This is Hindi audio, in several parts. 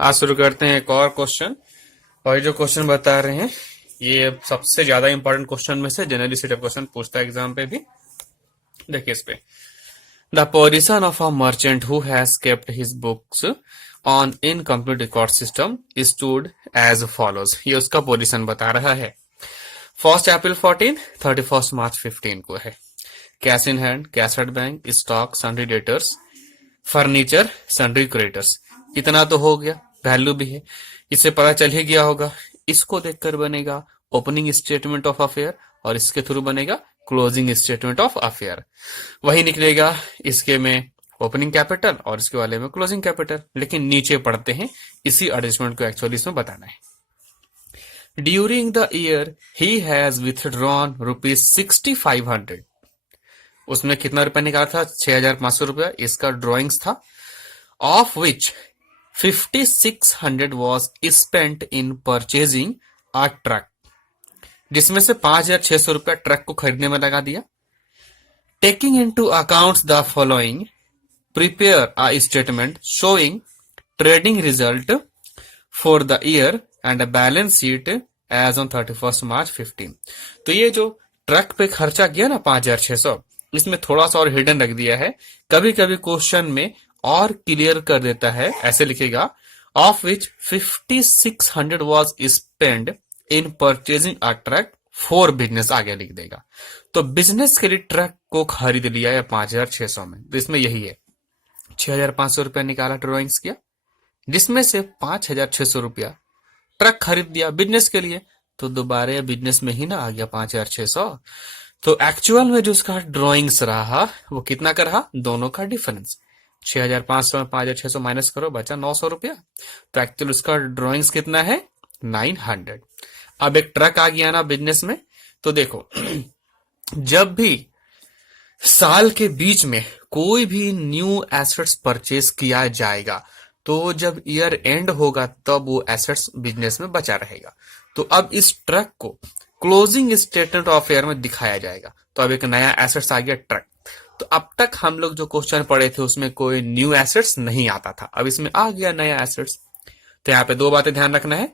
आज शुरू करते हैं एक और क्वेश्चन। और ये जो क्वेश्चन बता रहे हैं ये सबसे ज्यादा इंपॉर्टेंट क्वेश्चन में से जनरली सेटअप क्वेश्चन पूछता है एग्जाम पे भी। देखिए इस पे, the position of a merchant who has kept his books on incomplete record system stood as follows. ये उसका पोजीशन बता रहा है। 1 अप्रैल 14, 31 मार्च 15 को है। Cash in hand, cash at bank, stock, sundry debtors, furniture, sundry creditors. इतना तो हो गया, वैल्यू भी है, इससे पता चल ही गया होगा। इसको देखकर बनेगा ओपनिंग स्टेटमेंट ऑफ अफेयर और इसके थ्रू बनेगा क्लोजिंग स्टेटमेंट ऑफ अफेयर। वही निकलेगा इसके में ओपनिंग कैपिटल और इसके वाले में क्लोजिंग कैपिटल। लेकिन नीचे पढ़ते हैं, इसी एडजस्टमेंट को एक्चुअली इसमें बताना है। During the year he has withdrawn ₹6500। उसमें कितना रुपया निकाला था? 6500 रुपया इसका ड्रॉइंग्स था। Of which 5600 was spent in purchasing a truck, जिसमें से 5600 रुपया ट्रक को खरीदने में लगा दिया। Taking into accounts the following, prepare a statement showing trading result for the year and a balance sheet as on 31 March 15। तो ये जो ट्रक पे खर्चा गया ना 5600, इसमें थोड़ा सा और हिडन रख दिया है। कभी कभी क्वेश्चन में और क्लियर कर देता है, ऐसे लिखेगा of which 5600 was spend in purchasing a truck for business, आगे लिख देगा। तो बिजनेस के लिए ट्रक को खरीद लिया है 5600 में, तो इसमें यही है। 6500 रुपया निकाला, ड्रॉइंग्स किया, जिसमें से 5600 रुपया ट्रक खरीद दिया बिजनेस के लिए, तो दोबारा बिजनेस में ही ना आ गया 5600। तो एक्चुअल में जो उसका ड्रॉइंग्स रहा वो कितना का रहा? दोनों का डिफरेंस। 6500 में 5600 माइनस करो, बचा 900 रुपया। तो एक्चुअल उसका ड्रॉइंग्स कितना है? 900। अब एक ट्रक आ गया ना बिजनेस में, तो देखो जब भी साल के बीच में कोई भी न्यू एसेट्स परचेज किया जाएगा, तो जब ईयर एंड होगा तब वो एसेट्स बिजनेस में बचा रहेगा। तो अब इस ट्रक को क्लोजिंग स्टेटमेंट ऑफ ईयर में दिखाया जाएगा। तो अब एक नया एसेट्स आ गया, ट्रक। तो अब तक हम लोग जो क्वेश्चन पढ़े थे उसमें कोई न्यू एसेट्स नहीं आता था, अब इसमें आ गया नया एसेट्स। तो यहाँ पे दो बातें ध्यान रखना है।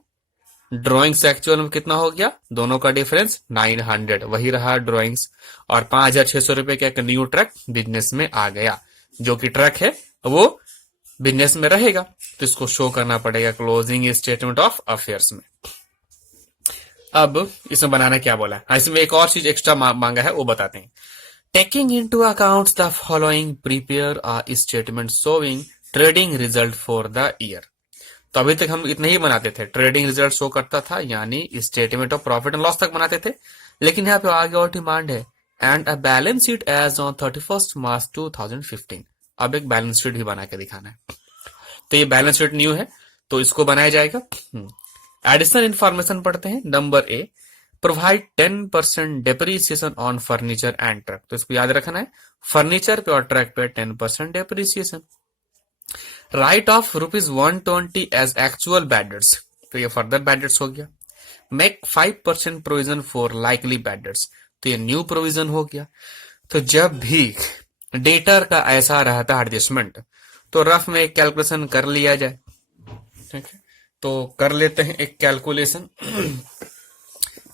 ड्रॉइंग्स एक्चुअल में कितना हो गया? दोनों का डिफरेंस 900, वही रहा ड्रॉइंग्स। और 5600 रुपए का एक न्यू ट्रक बिजनेस में आ गया। जो कि ट्रक है वो बिजनेस में रहेगा, तो इसको शो करना पड़ेगा क्लोजिंग स्टेटमेंट ऑफ अफेयर्स में। अब इसमें बनाना क्या बोला है, इसमें एक और चीज एक्स्ट्रा मांगा है, वो बताते हैं। Taking into accounts the following, prepare a statement showing trading result for the year. तो अभी तक हम इतना ही बनाते थे, ट्रेडिंग रिजल्ट शो करता था, यानी statement of profit and loss तक बनाते थे। लेकिन यहाँ पे आगे और डिमांड है, and a balance sheet as on 31 March 2015। अब एक बैलेंस शीट भी बना के दिखाना है। तो ये बैलेंस शीट न्यू है, तो इसको बनाया जाएगा। एडिशनल इंफॉर्मेशन पढ़ते हैं। Number A, provide 10% depreciation on furniture and truck. तो इसको याद रखना है, फर्नीचर पे और ट्रक पे 10% depreciation. Write off ₹120 as actual bad debts. तो ये फर्दर बैड डेट्स हो गया। Make 5% provision for likely bad debts. तो ये न्यू प्रोविजन हो गया। तो जब भी डेटर का ऐसा रहता है एडजस्टमेंट, तो रफ में एक कैलकुलेशन कर लिया जाए। ठीक है, तो कर लेते हैं एक कैलकुलेशन।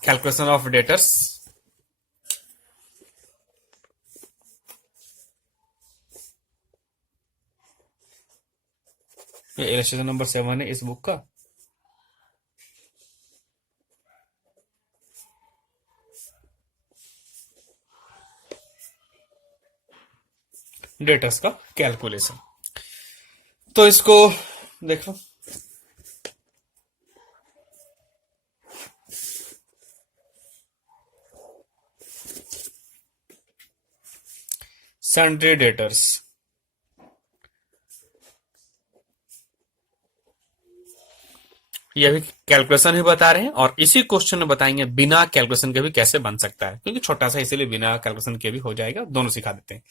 Calculation of debtors. ये इलस्ट्रेशन नंबर 7 है इस बुक का। डेटर्स का कैलकुलेशन, तो इसको देखो। सन्ड्री डेटर्स, ये भी कैलकुलेशन ही बता रहे हैं, और इसी क्वेश्चन में बताएंगे बिना कैलकुलेशन के भी कैसे बन सकता है, क्योंकि छोटा सा इसीलिए बिना कैलकुलेशन के भी हो जाएगा, दोनों सिखा देते हैं।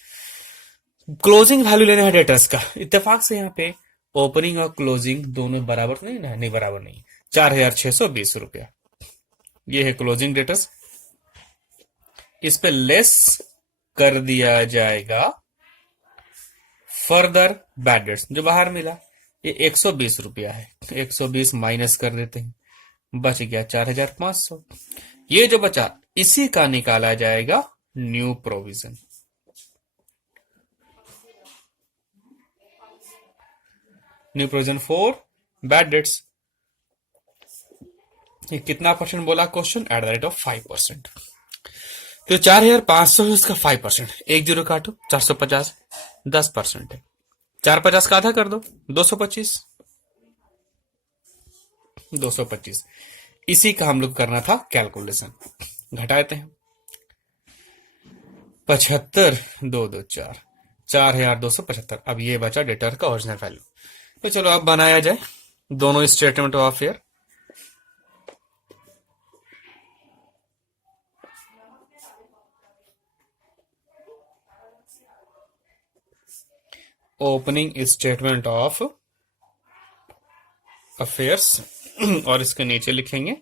क्लोजिंग वैल्यू लेना है डेटर्स का। इत्तेफाक से यहाँ पे ओपनिंग और क्लोजिंग दोनों बराबर नहीं ना, नहीं बराबर नहीं। 4620 रुपया ये है क्लोजिंग डेटर्स। इस पे लेस कर दिया जाएगा फर्दर बैड डेट्स जो बाहर मिला। ये 120 रुपया है, 120 माइनस कर देते हैं, बच गया 4500। ये जो बचा इसी का निकाला जाएगा new provision. New provision for bad debts. ये कितना परसेंट बोला question? At the rate of 5%। तो 4500 है, उसका 5%, एक जीरो काटो, 450, 10% है। 450 का आधा कर दो, 225। 225 इसी का हम लोग करना था कैलकुलेशन। घटाते हैं, 75, 224, 4275। अब ये बचा डेटर का ओरिजिनल वैल्यू। तो चलो अब बनाया जाए दोनों statement of affair. Opening statement of affairs और इसके नीचे लिखेंगे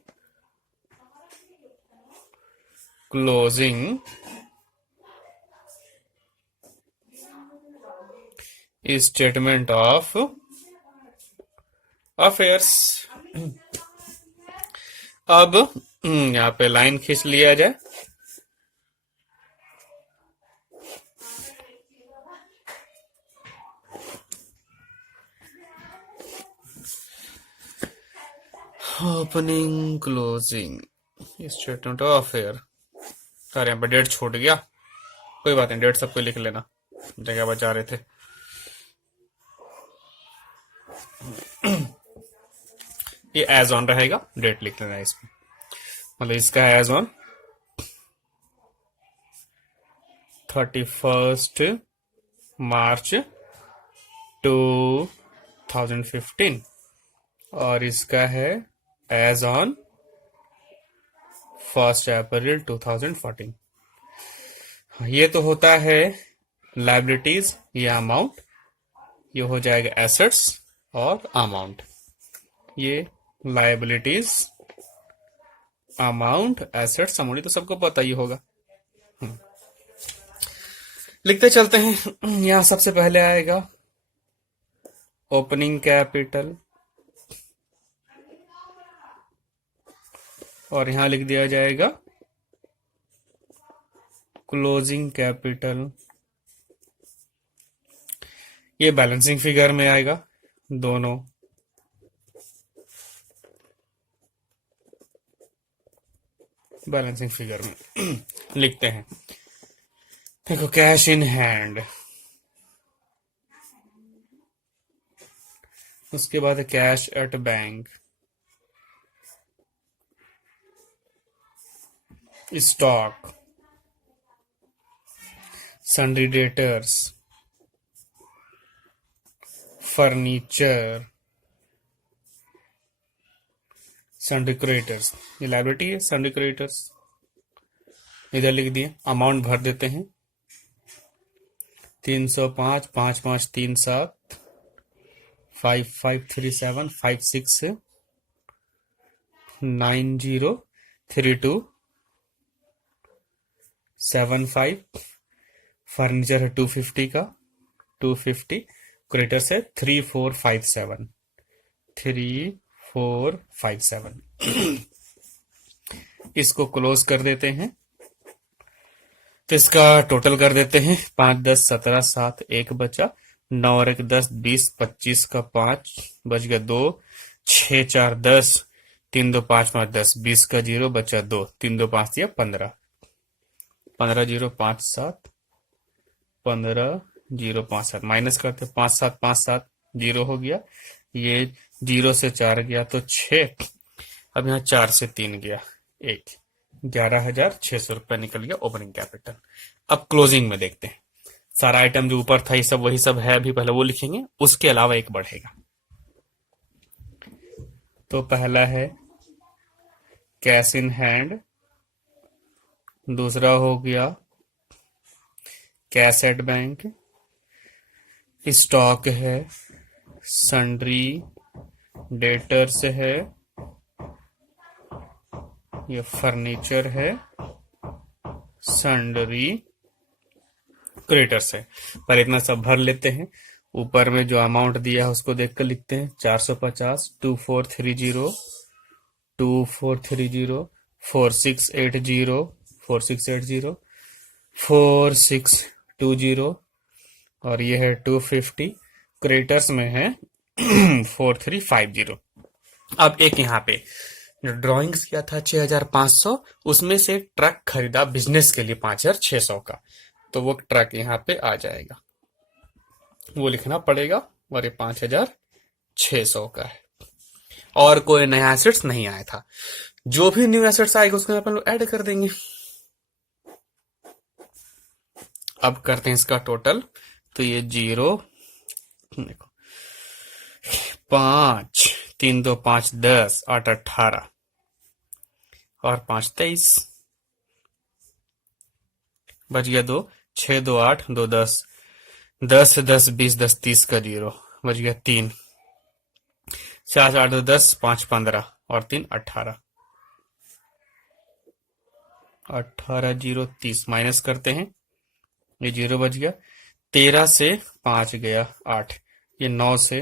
क्लोजिंग स्टेटमेंट ऑफ अफेयर्स। अब यहां पे लाइन खींच लिया जाए। Opening closing statement of affair. अरे यहाँ पे डेट छूट गया, कोई बात नहीं, डेट सबको लिख लेना, जगह बचा रहे थे। ये एज ऑन रहेगा, डेट लिख लेना इसमें, मतलब इसका एज ऑन 31 मार्च 2015 और इसका है एज ऑन 1 अप्रैल 2014। ये तो होता है लाइबिलिटीज या अमाउंट, ये हो जाएगा एसेट्स और अमाउंट। ये लाइबिलिटीज, अमाउंट, एसेट्स, अमाउंट तो सबको पता ही होगा। लिखते चलते हैं। यहां सबसे पहले आएगा ओपनिंग कैपिटल और यहां लिख दिया जाएगा क्लोजिंग कैपिटल। ये बैलेंसिंग फिगर में आएगा दोनों। बैलेंसिंग फिगर में लिखते हैं, देखो कैश इन हैंड, उसके बाद cash at bank, stock, sundry debtors, furniture, sundry creditors. ये लायबिलिटी है, सन्ड्री क्रेडिटर्स इधर लिख दिए। अमाउंट भर देते हैं 305, 5537, 5537, 56 903275। फर्नीचर है 250 का, 250। क्रेडिटर्स है 3457, 3457। इसको क्लोज कर देते हैं, तो इसका टोटल कर देते हैं। 5, 10, 17, 7, 1 बचा, 9 और 1, 10, 20, 25 का 5 बच गया 2, 6, 4, 10, 3, 2, 5, 5, 10, 20 का 0 बचा 2, 3, 2, 5 दिया 15, 15, 0, 5, 7, 15, 0, 5, 7 माइनस करते 5, 7, 5, 7 0 हो गया। ये 0 से 4 गया तो 6। अब यहाँ 4 से 3 गया 1, 11,600 रुपया निकल गया ओपनिंग कैपिटल। अब क्लोजिंग में देखते हैं, सारा आइटम जो ऊपर था ये सब वही सब है, अभी पहले वो लिखेंगे, उसके अलावा एक बढ़ेगा। तो पहला है कैश इन हैंड, दूसरा हो गया कैश एट बैंक, स्टॉक है, सन्ड्री डेटर्स है, ये फर्नीचर है, सन्ड्री क्रेडिटर्स है। पर इतना सब भर लेते हैं ऊपर में जो अमाउंट दिया है उसको देख कर लिखते हैं 450, 2430, 2430, 4680, 4680, 4620 और ये है 250। क्रेडिटर्स में है 4350। अब एक यहाँ पे जो ड्राइंग्स किया था 6500, उसमें से एक ट्रक खरीदा बिजनेस के लिए 5600 का, तो वो ट्रक यहाँ पे आ जाएगा, वो लिखना पड़ेगा। और ये 5600 का है। और कोई नया एसेट्स नहीं आया था। जो भी न्यू एसेट्स आएगा उसको अपन लोग ऐड कर देंगे। अब करते हैं इसका टोटल। तो ये 0, देखो 5, 3 2 5 10, 8 18 और 5 23, बच गया 2, 6 2 8 2 10, 10 10 20 10 30 का 0, बच गया 3, 4 8 2 10, 5 15 और 3 18, 18 0 30 माइनस करते हैं। ये 0 बच गया। 13 से 5 गया 8, ये 9 से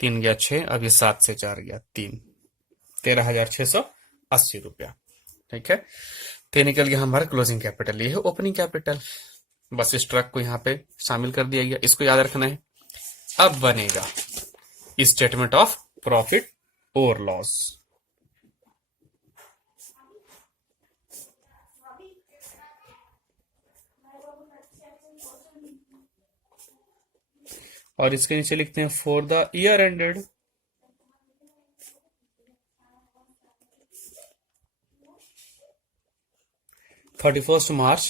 3 गया 6, अब ये 7 से 4 गया 3, 13,680 रुपया। ठीक है, तो निकल गया हमारा क्लोजिंग कैपिटल। ये है ओपनिंग कैपिटल। बस इस ट्रक को यहाँ पे शामिल कर दिया गया, इसको याद रखना है। अब बनेगा स्टेटमेंट ऑफ प्रॉफिट और लॉस। और इसके नीचे लिखते हैं for the year ended 31st March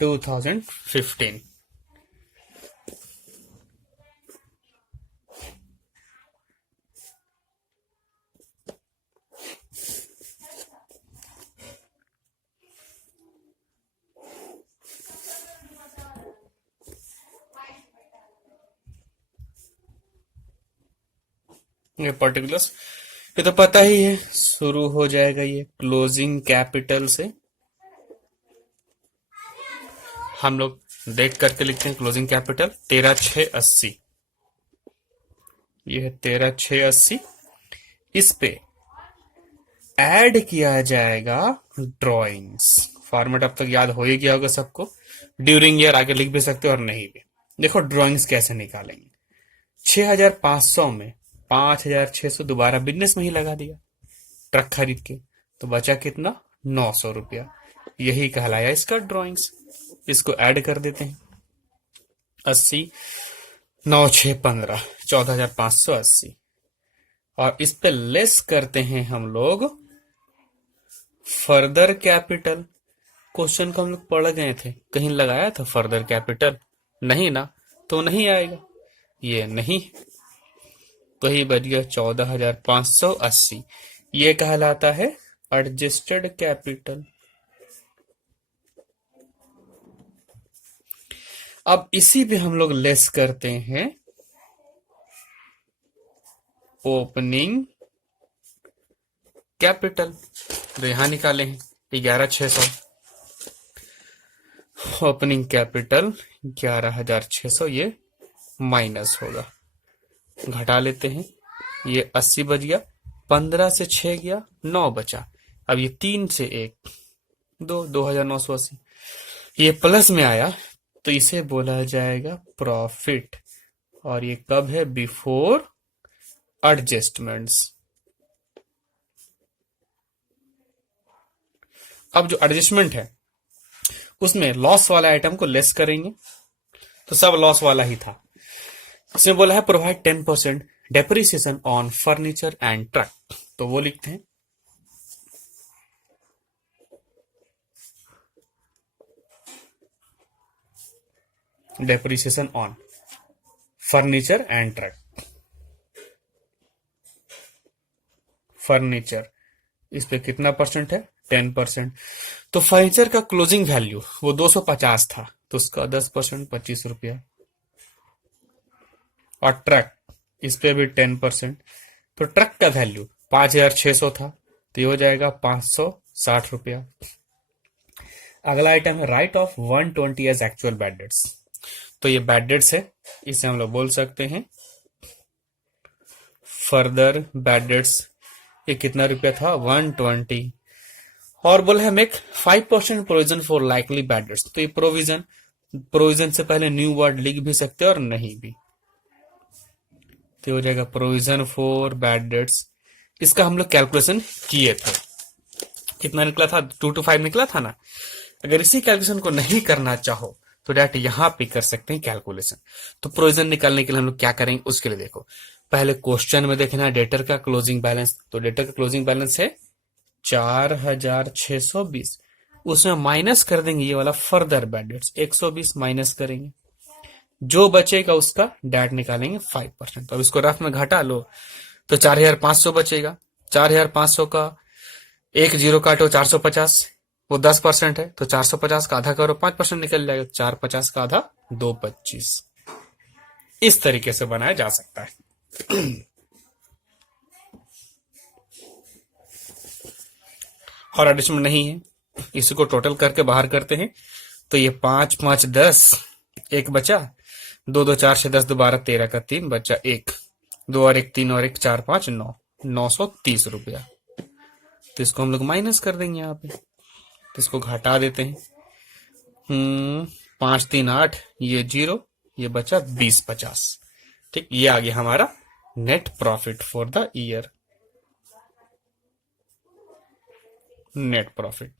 2015। ये पर्टिकुलर्स ये तो पता ही है, शुरू हो जाएगा ये क्लोजिंग कैपिटल से। हम लोग देख करके लिखते हैं क्लोजिंग कैपिटल 13,680। ये है 13,680। इस पे ऐड किया जाएगा ड्राइंग्स। फॉर्मेट अब तक याद हो ही गया होगा सबको। ड्यूरिंग ईयर आगे लिख भी सकते हो और नहीं भी। देखो ड्राइंग्स कैसे निकालेंगे। 6,500 में 5,600 दोबारा बिजनेस में ही लगा दिया ट्रक खरीद के, तो बचा कितना 900 रुपया। यही कहलाया इसका ड्राइंग्स। इसको ऐड कर देते हैं 80 9 6 15 14,580 और इस पे लेस करते हैं हम लोग फर्दर कैपिटल। क्वेश्चन को हम लोग पढ़ गए थे, कहीं लगाया था फर्दर कैपिटल? नहीं ना, तो नहीं आएगा, ये नहीं, तो ही बच गया 14,580। ये कहलाता है एडजस्टेड कैपिटल। अब इसी पे हम लोग लेस करते हैं ओपनिंग कैपिटल। तो यहां निकाले हैं 11,600। ओपनिंग कैपिटल 11,600, ये माइनस होगा, घटा लेते हैं। ये 80 बच गया, 15 से 6 गया 9 बचा। अब ये 3 से 1 2, 2,980। ये प्लस में आया तो इसे बोला जाएगा प्रॉफिट। और ये कब है? Before adjustments. अब जो एडजस्टमेंट है उसमें लॉस वाला आइटम को लेस करेंगे, तो सब लॉस वाला ही था। इसमें बोला है provide 10% depreciation on furniture and truck, तो वो लिखते हैं depreciation on furniture and truck. Furniture इस पे कितना परसेंट है? 10%। तो फर्नीचर का क्लोजिंग वैल्यू वो 250 था, तो उसका 10% 25 रुपया। और ट्रक इस पे भी 10%, तो ट्रक का वैल्यू 5,600 था, तो ये हो जाएगा 560 रुपया। अगला आइटम है write off 120 as actual bad debts. तो ये बैड डेट्स है, इसे हम लोग बोल सकते हैं फर्दर बैड डेट्स। ये कितना रुपया था 120। और बोला है make 5% provision for likely bad debts. तो ये प्रोविजन से पहले न्यू वर्ड लिख भी सकते हैं और नहीं भी, तो हो जाएगा प्रोविजन फॉर बैड डेट्स। इसका हम लोग कैलकुलेशन किए थे, कितना निकला था 2 to 5 निकला था ना। अगर इसी कैलकुलेशन को नहीं करना चाहो तो डायरेक्ट यहां पे कर सकते हैं कैलकुलेशन। तो प्रोविजन निकालने के लिए हम लोग क्या करेंगे उसके लिए देखो, पहले क्वेश्चन में देखना डेटर का क्लोजिंग बैलेंस। तो डेटर का क्लोजिंग बैलेंस है 4620, उसमें माइनस कर देंगे ये वाला फर्दर बैड डेट्स 120 माइनस करेंगे, जो बचेगा उसका डैट निकालेंगे 5%। तो अब इसको रफ में घटा लो तो 4500 बचेगा। 4500 का एक जीरो काटो 450, वो 10% है, तो 450 का आधा करो 5% निकल जाएगा। 450 का आधा 225। इस तरीके से बनाया जा सकता है। और एडिशन नहीं है, इसी को टोटल करके बाहर करते हैं। तो ये 5 5 10, एक बचा, 2 2 4 6 10 12 13 का 3 बचा, 1 2 और 1 3 और 1 4 5 9, 930 रुपया। तो इसको हम लोग माइनस कर देंगे यहाँ पे, तो इसको घटा देते हैं। 5 3 8, ये 0, ये बचा 20 50। ठीक, ये आ गया हमारा net profit for the year. Net profit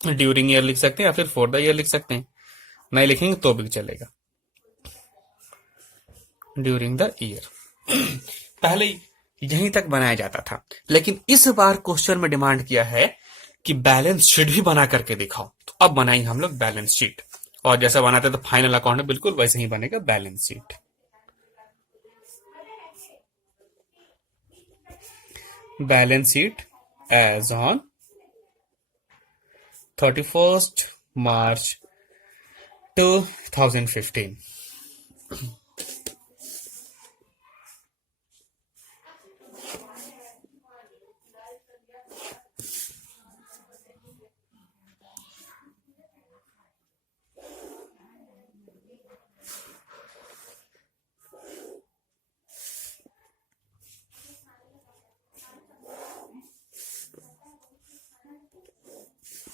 during year लिख सकते हैं या फिर फॉर द ईयर लिख सकते हैं, नहीं लिखेंगे तो भी चलेगा। ड्यूरिंग द ईयर पहले यहीं तक बनाया जाता था, लेकिन इस बार क्वेश्चन में डिमांड किया है कि बैलेंस शीट भी बना करके दिखाओ। तो अब बनाएंगे हम लोग बैलेंस शीट, और जैसा बनाते तो फाइनल अकाउंट में बिल्कुल वैसे ही बनेगा balance sheet. Balance sheet as on 31st March 2015।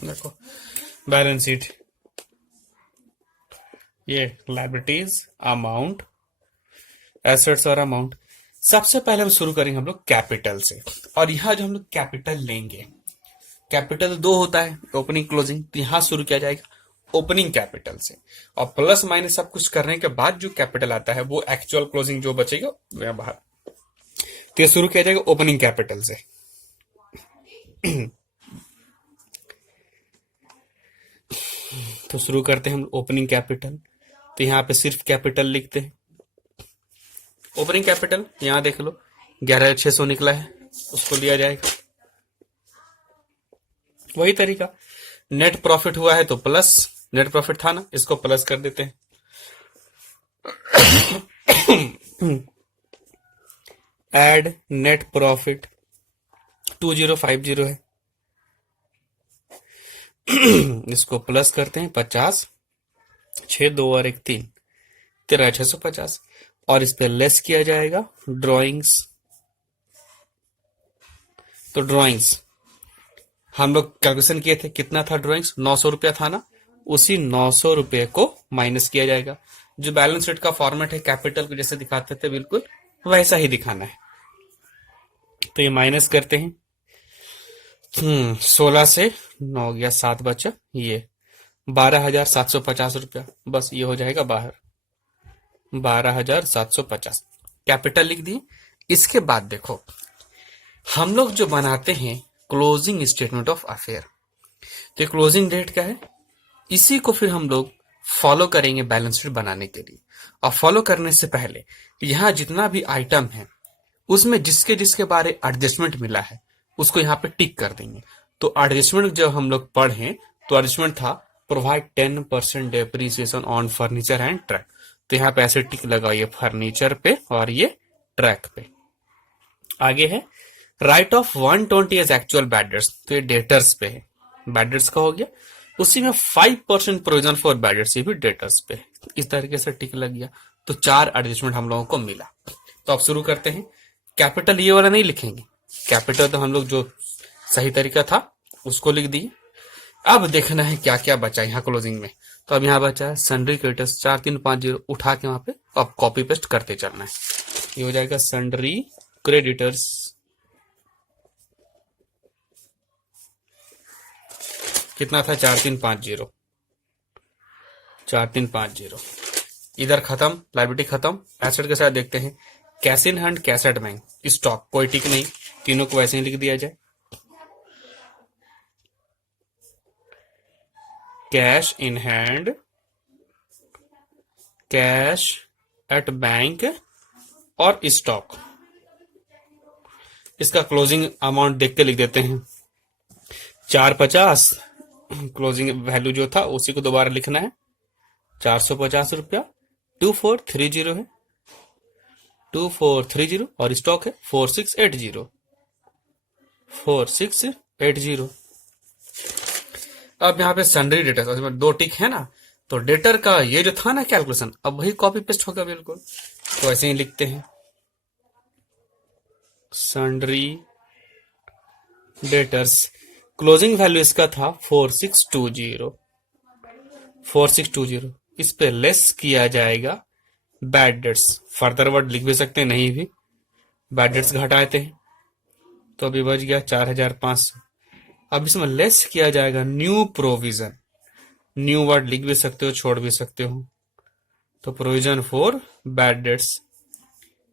देखो बैलेंस शीट, ये लायबिलिटीज, अमाउंट, एसेट्स और अमाउंट। सबसे पहले हम शुरू करेंगे हम लोग कैपिटल से, और यहाँ जो हम लोग कैपिटल लेंगे, कैपिटल 2 होता है ओपनिंग क्लोजिंग, तो यहाँ शुरू किया जाएगा ओपनिंग कैपिटल से, और प्लस माइनस सब कुछ करने के बाद जो कैपिटल आता है वो एक्चुअल क्लोजिंग जो बचेगा वह बाहर। तो ये शुरू किया जाएगा ओपनिंग कैपिटल से। तो शुरू करते हैं हम ओपनिंग कैपिटल। तो यहाँ पे सिर्फ कैपिटल लिखते हैं। ओपनिंग कैपिटल यहाँ देख लो 11,600 निकला है, उसको लिया जाएगा। वही तरीका, नेट प्रॉफिट हुआ है तो प्लस, नेट प्रॉफिट था ना, इसको प्लस कर देते हैं। एड नेट प्रॉफिट 2050 है, इसको प्लस करते हैं 50, 6 2 और 1 3, 13,650, और इस पे लेस किया जाएगा ड्रॉइंग्स। तो ड्रॉइंग्स हम लोग कैलकुलेशन किए थे, कितना था ड्रॉइंग्स 900 रुपया था ना, उसी 900 रुपये को माइनस किया जाएगा। जो बैलेंस शीट का फॉर्मेट है कैपिटल को जैसे दिखाते थे बिल्कुल वैसा ही दिखाना है। तो ये माइनस करते हैं, 16 से 9 गया 7 बचा, ये 12,750 रुपया, बस ये हो जाएगा बाहर 12,750। कैपिटल लिख दिए। इसके बाद देखो हम लोग जो बनाते हैं क्लोजिंग स्टेटमेंट ऑफ अफेयर, तो क्लोजिंग डेट क्या है, इसी को फिर हम लोग फॉलो करेंगे बैलेंस शीट बनाने के लिए। और फॉलो करने से पहले यहाँ जितना भी आइटम है उसमें जिसके जिसके बारे एडजस्टमेंट मिला है उसको यहाँ पे टिक कर देंगे। तो एडजस्टमेंट जब हम लोग पढ़े तो एडजस्टमेंट था provide 10% depreciation on furniture and truck. तो यहाँ पे ऐसे टिक लगाइए फर्नीचर पे और ये ट्रक पे। आगे है write off 120 as actual bad debts, तो ये डेटर्स पे है, बैड डेट्स का हो गया। उसी में 5% प्रोविजन फॉर बैड डेट्स, ये भी डेटर्स पे है। इस तरीके से टिक लग गया, तो 4 एडजस्टमेंट हम लोगों को मिला। तो अब शुरू करते हैं। कैपिटल ये वाला नहीं लिखेंगे, कैपिटल तो हम लोग जो सही तरीका था उसको लिख दिए। अब देखना है क्या क्या बचा यहाँ क्लोजिंग में। तो अब यहाँ बचा है सन्ड्री क्रेडिटर्स 4350, उठा के वहां पे अब कॉपी पेस्ट करते चलना है। ये हो जाएगा सन्ड्री क्रेडिटर्स, कितना था 4350, 4350। इधर खत्म, लाइबिलिटी खत्म। एसेट के साथ देखते हैं cash in hand, cash at bank, stock कोई टिक नहीं, तीनों को वैसे ही लिख दिया जाए। Cash in hand, cash at bank और स्टॉक। इसका क्लोजिंग अमाउंट देख के लिख देते हैं 450। क्लोजिंग वैल्यू जो था उसी को दोबारा लिखना है, 450 रुपया। 2430 है, 2430, और स्टॉक है 4680, 4680। अब यहाँ पे सन्ड्री डेटर, उसमें 2 टिक है ना, तो डेटर का ये जो था ना कैलकुलेशन, अब वही कॉपी पेस्ट होगा बिल्कुल। तो ऐसे ही लिखते हैं सन्ड्री डेटर्स। क्लोजिंग वैल्यू इसका था 4620, 4620। इस पे लेस किया जाएगा बैड डेट्स, फर्दर वर्ड लिख भी सकते हैं, नहीं भी बैड डेट्स घटाते हैं, तो अभी बच गया 4500। अब इसमें लेस किया जाएगा न्यू प्रोविजन, न्यू वर्ड लिख भी सकते हो, छोड़ भी सकते हो, तो प्रोविजन फॉर बैड डेट्स।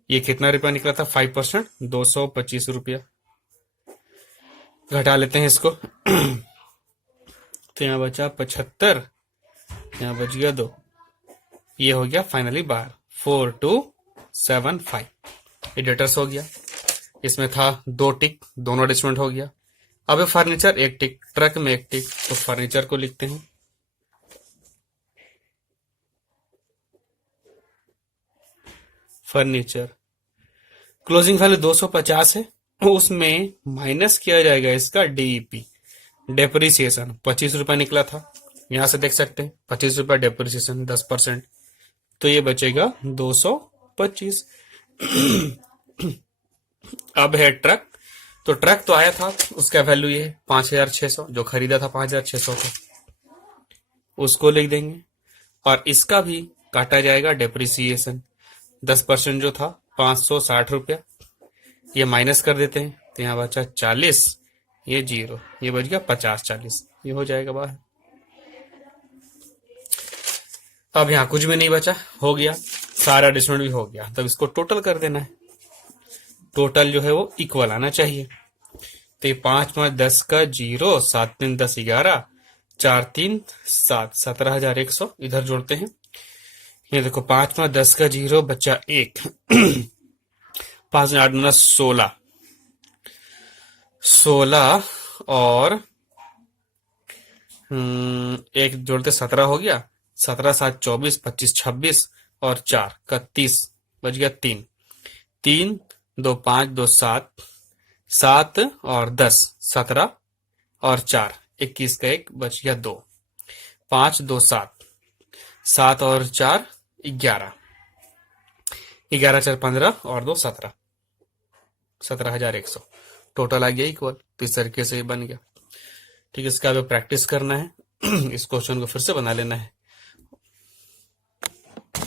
ये कितना रुपया निकला था 5%, 225 रुपया। घटा लेते हैं इसको तो यहाँ बचा 75, यहाँ बच गया 2, ये हो गया फाइनली बाहर 4275। ये डेटर्स हो गया। इसमें था 2 टिक, दोनों एडजस्टमेंट हो गया। अब फर्नीचर 1 टिक, ट्रक में 1 टिक, तो फर्नीचर को लिखते हैं फर्नीचर। क्लोजिंग वैल्यू 250 है, उसमें माइनस किया जाएगा इसका डीईपी, डेप्रिसिएशन 25 रुपया निकला था, यहां से देख सकते हैं 25 रुपया डेप्रिसिएशन 10%, तो ये बचेगा 225। अब है ट्रक, तो ट्रक तो आया था, उसका वैल्यू ये है 5600, जो खरीदा था 5600 का, उसको लिख देंगे। और इसका भी काटा जाएगा डेप्रिसिएशन, 10% जो था 560 रुपया, ये माइनस कर देते हैं, तो यहाँ बचा 40, ये 0, ये बच गया 50-40, ये हो जाएगा बाहर। अब यहाँ कुछ भी नहीं बचा, हो गया सारा एडजस्टमेंट भी हो गया। तब इसको टोटल कर देना है, टोटल जो है वो इक्वल आना चाहिए। तो 5 5 10 का 0, 7 3 10 11, 4 3 7, 17,100 इधर जोड़ते हैं। ये देखो 5 5 10 का 0 बच्चा 1, 5 8 9 16, 16 और 1 जोड़ते 17 हो गया, 17 7 24, 25 26 और 4 का 30, बच गया 3, 3 2 5 2 7, 7 और 10 17 और 4 21 का 1 बच गया 2, 5 2 7, 7 और 4 11, 11 4 15 और 2 17, 17,100 टोटल आ गया इक्वल। तो इस तरीके से ये बन गया। ठीक है, इसका अब प्रैक्टिस करना है। इस क्वेश्चन को फिर से बना लेना है।